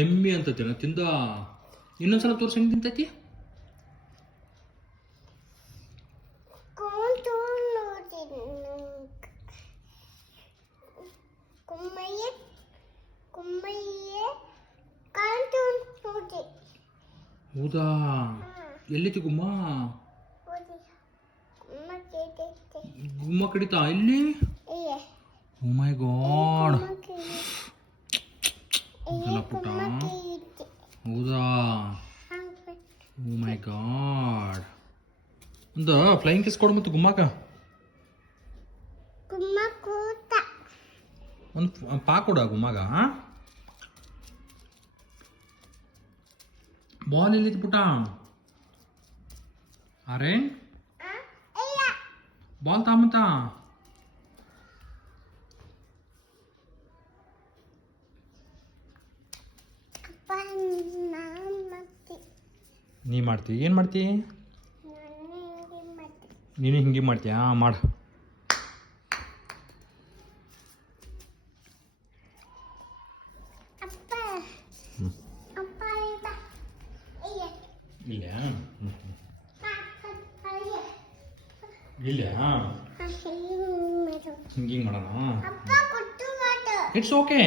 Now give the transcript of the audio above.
ಎಮ್ಮಿ ಅಂತ ತಿಂದ ಇನ್ನೊಂದ್ಸಲ ತೋರ್ಸ ಹೆಂಗ್ ತಿಂತೈತಿ ಹೌದಾ ಎಲ್ಲಿತಿ ಗುಮ್ಮ ಗುಮ್ಮ ಕಡಿತಾ ಇಲ್ಲಿ ಓ ಮೈ ಗಾಡ್ ಪುಟ್ಟ ಹೌದಾ ಓ ಮೈ ಗಾಡ್ ಒಂದು ಫ್ಲೈಯಿಂಗ್ ಕಿಸ್ ಕೊಡು ಮತ್ತು ಗುಮ್ಮಕ ಒಂದು ಪಾ ಕೊಡ ಗುಮ್ಮಗ ಬಾಲ್ ಎಲ್ಲಿತ್ತು ಪುಟ್ಟ ಅರೆ ಬಾಲ್ ತಾಮಂತ ನೀ ಮಾಡ್ತಿ ಏನು ಮಾಡ್ತಿ ನೀನು ಹಿಂಗೆ ಮಾಡ್ತೀಯ ಮಾಡು ಇಲ್ಲ ಇಲ್ಲ ಹಿಂಗೆ ಮಾಡೋಣ ಇಟ್ಸ್ ಓಕೆ